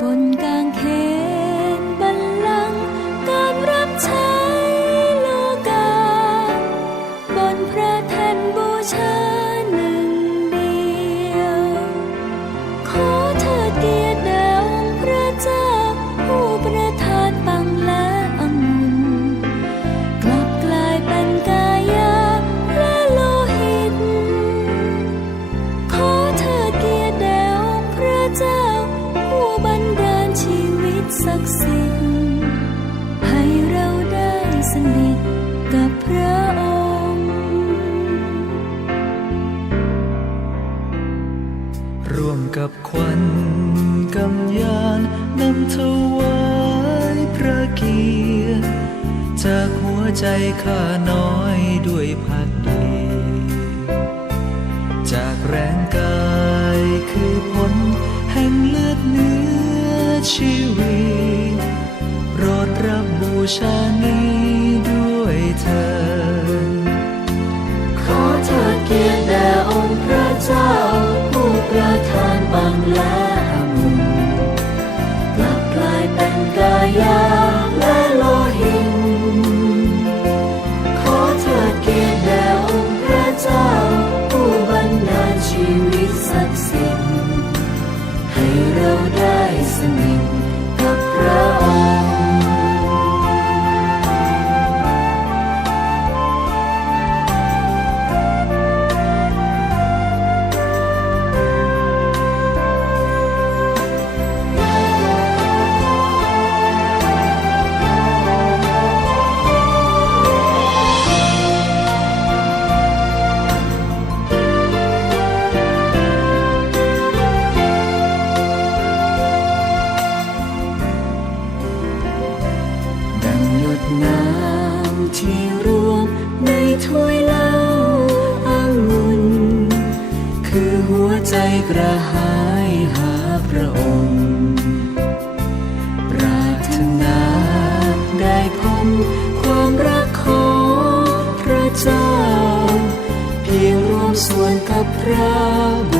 บนกางเขน วันกำยานนำถวายพระเกียรติจากหัวใจข้าน้อยด้วยพักดีจากแรงกายคือผลแห่งเลือดเนื้อชีวิตรดรับบูชานี้ด้วยเธอ ขอเธอเกียรติแด่องค์พระเจ้า ใจกระหายหาพระองค์ ปรารถนาได้พบความรักของพระเจ้า เพียงร่วมส่วนกับพระบุ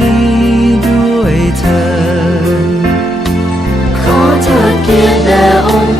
นี้ด้วยเธอ ขอเธอเกียรติแด่องค์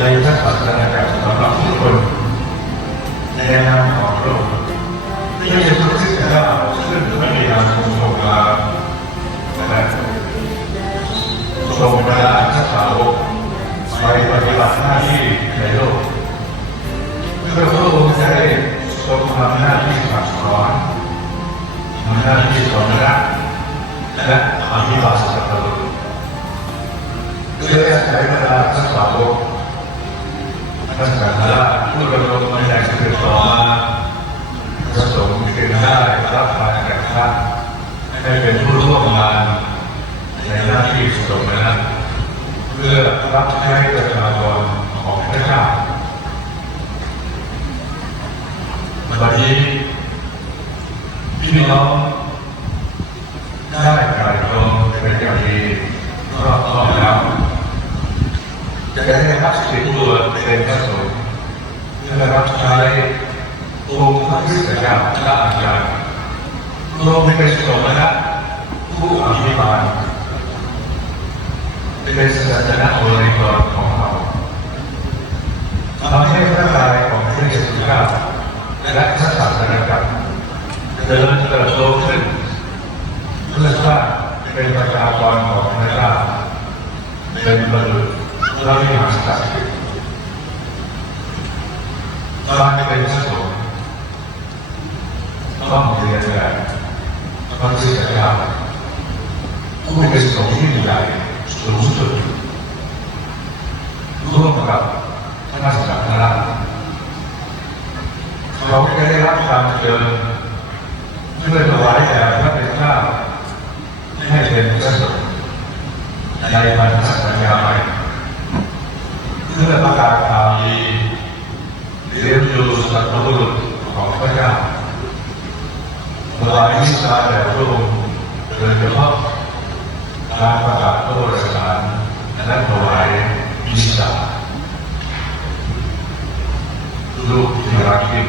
ในพระศาสนาจักรสำหรับทุกคนในนามของพระองค์พระเยซูคริสต์เจ้าซึ่งพระบิดาทรงทรงมาและทรงประทานพระสาวกไปปฏิบัติหน้าที่ในโลกเพื่อพระองค์จะได้ทรงทำหน้าที่ขัดสอนทำหน้าที่สอนรักและอภิบาลสัตว์โลกเพื่อาศัยเวลาพระสาวก พระสังฆราชผู้ดำรงตำแหน่งสืบต่อมาพระสงฆ์จึงได้รับการแต่งตั้งให้เป็นผู้ร่วมงานในหน้าที่สมณะเพื่อรับใช้ประชากรของพระเจ้าวันนี้พี่น้องได้กายตรงเป็นอย่างดีรอบคอบแล้ว จะได้รับสิทธิ์ตัวเป็นพระสงฆ์เพื่อรับใช้องค์พระคริสตเจ้าและอาจารย์รวมเป็นสมณะผู้อภิบาลเป็นศาสนาบริกรของเราทำให้พระกายของพระเยซูเจ้าและพระศาสนาจักรเจริญเติบโตขึ้นเพื่อสร้างเป็นประชากรของพระเจ้าเป็นบรรลุ พระวิหารศักดิ์สิทธิ์การเป็นพระสงฆ์ต้องเรียนแบบพระศิษาผู้เป็นสงฆ์ที่ใหญ่สูงสุดร่วมกับพระสังฆราชเขาจะได้รับการเชิญเพื่อถวายแด่พระเป็นเจ้าให้เป็นพระสงฆ์ในพันธสัญญาใหม่ เพื่อประกาศข่าวดีเรียนดูสัตว์บุรุษของพระเจ้าถวายวิชาแด่พระองค์โดยเฉพาะการประกาศพระวรสารและถวายวิชาลูกที่รักยิ่ง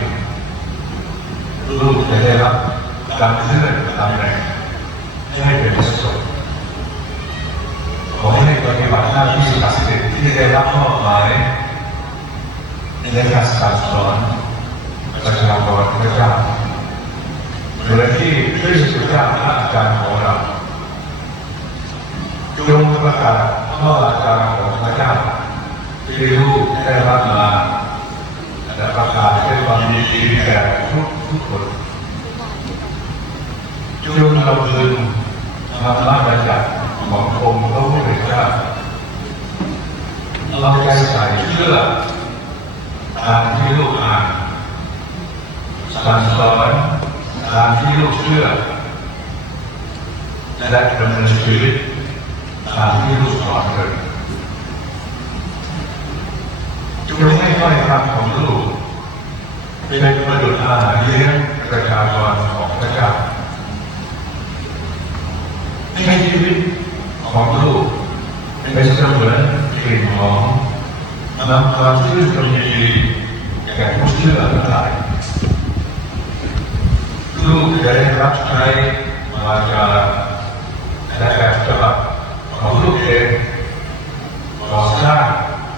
ลูกจะได้รับการเลื่อนตำแหน่งให้เป็นพระสงฆ์ขอให้ปฏิบัติหน้าที่ศักดิ์สิทธิ์ที่ได้รับมอบ หมายในการสั่งสอนประชากรพระเจ้าโดยที่พระเยซูเจ้าพระอาจารย์ของเราจงประกาศข้ออาจารย์ของพระเจ้าที่ลูกได้รับมาและประกาศด้วยความยินดีแก่ทุกทุกคนจงนำพึงธรรมะบัญญัติขององค์พระผู้เป็นเจ้าเราใจใส่เชื่อ ตามที่ลูกอ่านสั่งสอนตามที่ลูกเชื่อและดำเนินชีวิตตามที่ลูกสอนเลยจงให้ถ้อยคำของลูกเป็นประดุจอาหารเลี้ยงประชากรของพระเจ้าให้ชีวิตของลูกเป็นเสมือนกลิ่นหอม นำความชื่นชมยินดีแก่ผู้เชื่อทั้งหลายลูกจะได้รับใช้วาจาและแบบฉบับของลูกเองก่อสร้าง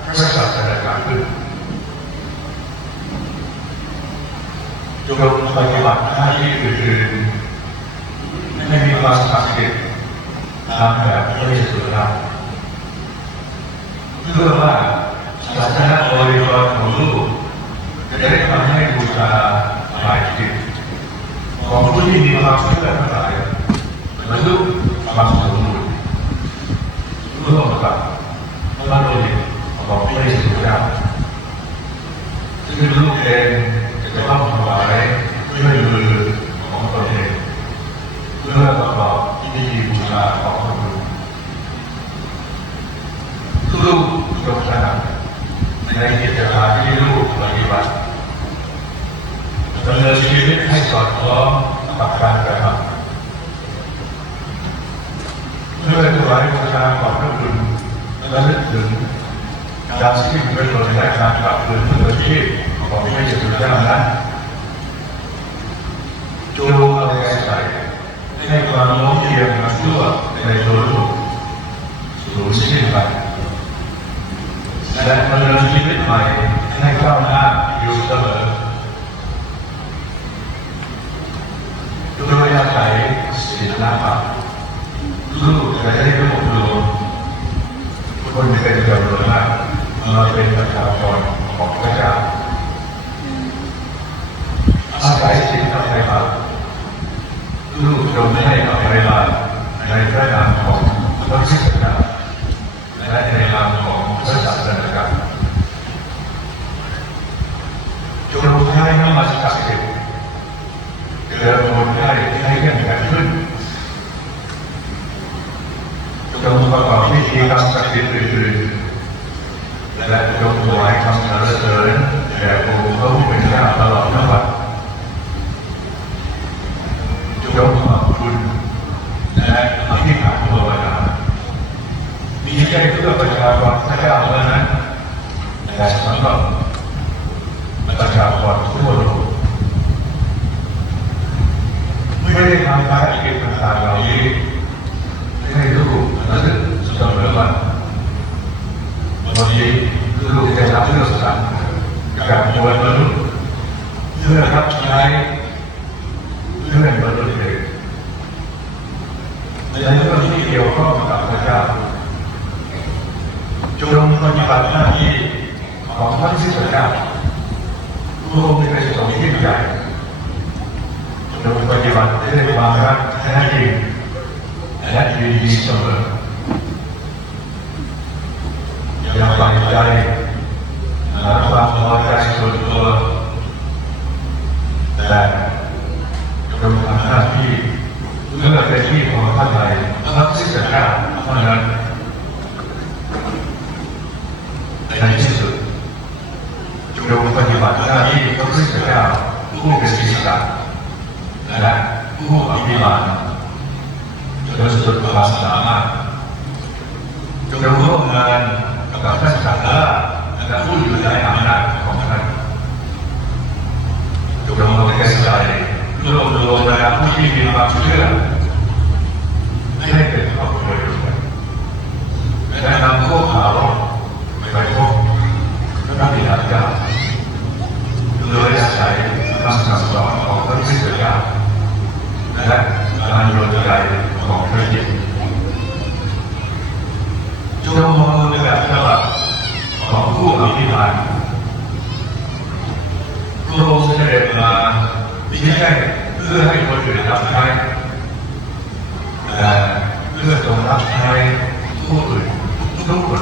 พระศาสนาการขึ้นจงปฏิบัติหน้าที่อื่นให้มีความศักดิ์สิทธิ์ตามแบบพระเยซูคริสต์เพื่อว่า शासन और मौजूद को करेक्ट करने की कोशिश आएगी कांग्रेस की विभाग से करना है मजदूर आवास जरूर तो हो सकता हमारा लोग अब अपने से जुड़ा तो लोग के जवाब เสริญแด่องค์พระผู้เป็นเจ้าตลอดทั้งวันจงขอบคุณและอธิษฐานภาวนามีแค่เพื่อประชากรพระเจ้าเท่านั้นแต่สำหรับประชากรทั่วโลกไม่ได้ทำภารกิจต่างๆเหล่านี้ให้ลูกระลึกเสมอวันวันนี้ลูกจะรับเลือก สรรกับมวลมนุษย์เพื่อรับใช้เพื่อนมนุษย์เองในเรื่องที่เกี่ยวข้องกับพระเจ้าจงปฏิบัติหน้าที่ของพระคริสตเจ้าผู้องเป็นสงฆ์ที่ใหญ่จงปฏิบัติด้วยความรักแท้จริงและยินดีเสมออย่าฝังใจหาความพอใจส่วนตัวแต่จงทำหน้าที่เพื่อเป็นที่ของพระไทยพระคริสตเจ้าเท่านั้นในที่สุดจงปฏิบัติหน้าที่พระคริสตเจ้าผู้เป็นศีรษะ และผู้อภิบาลจนสุดความสามารถจงร่วมงาน กับท่านสัตว์และผู้อยู่ในอำนาจของท่านจงลงใจใส่รวบรวมบรรดาผู้ที่มีความเชื่อให้เป็นครอบครัวเดียวกันและนำพวกเขาไปพบพระบิดาเจ้าโดยอาศัยคำสั่งสอนของพระคริสตเจ้าและการโยนใจของพระเยซู จงมองในแบบฉบับของผู้อภิบาลพระองค์เสด็จมาไม่ใช่เพื่อให้คนอื่นรับใช้แต่เพื่อทรงรับใช้ผู้อื่นทุกคน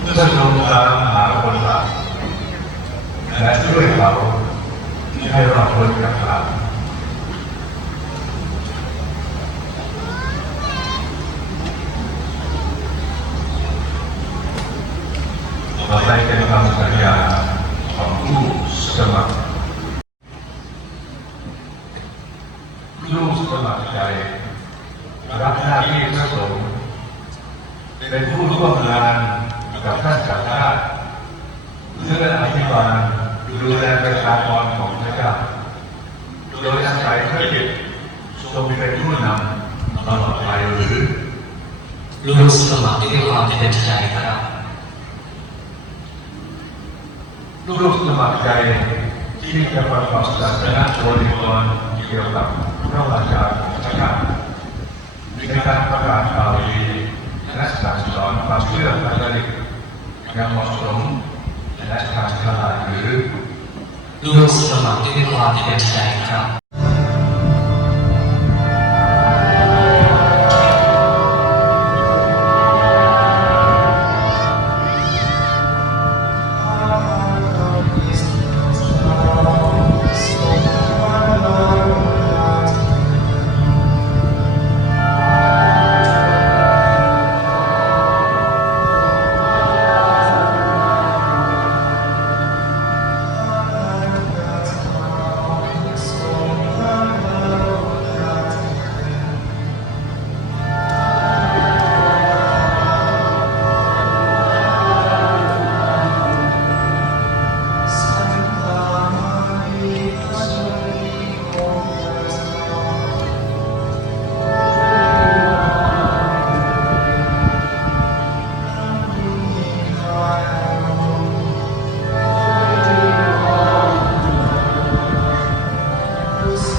เพื่อทรงตามหาคนบาป และช่วยเขาให้รอดพ้นจากบาปต่อไปเป็นคำสัญญาของผู้สมัครลูกสมัครใจรับหน้าที่พระสงฆ์เป็นผู้ร่วมงานกับท่านสัตว์ เพื่ออธิบายดูแลประชากรของพระเจ้า โดยอาศัยพระจิตทรงเป็นผู้นำตลอดไปหรือ ลูกสมัครด้วยความเต็มใจครับลูกสมัครใจที่จะประกอบศาสนาบริกรเกี่ยวกับพระวาจาของพระเจ้าในการประกาศข่าวดีและสั่งสอนความเชื่อพระจริตอย่างเหมาะสมและทางฉลาดหรือลูกสมัครด้วยความเต็มใจครับ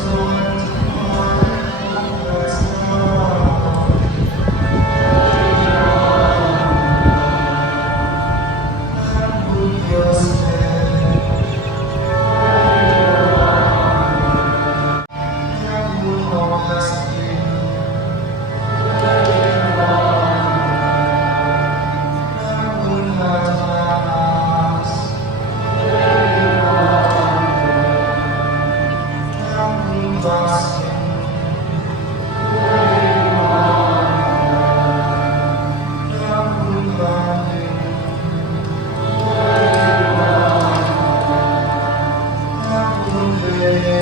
soul. Amen.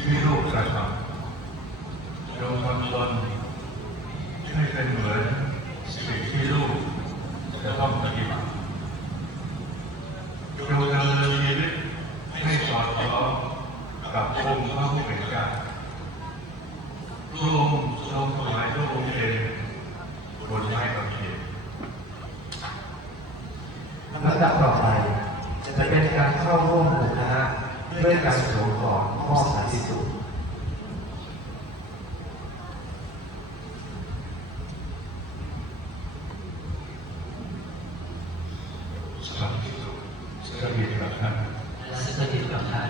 ที่ลูกกระทำจงทำตนให้เป็นเหมือนสิ่งที่ลูกจะต้องปฏิบัติ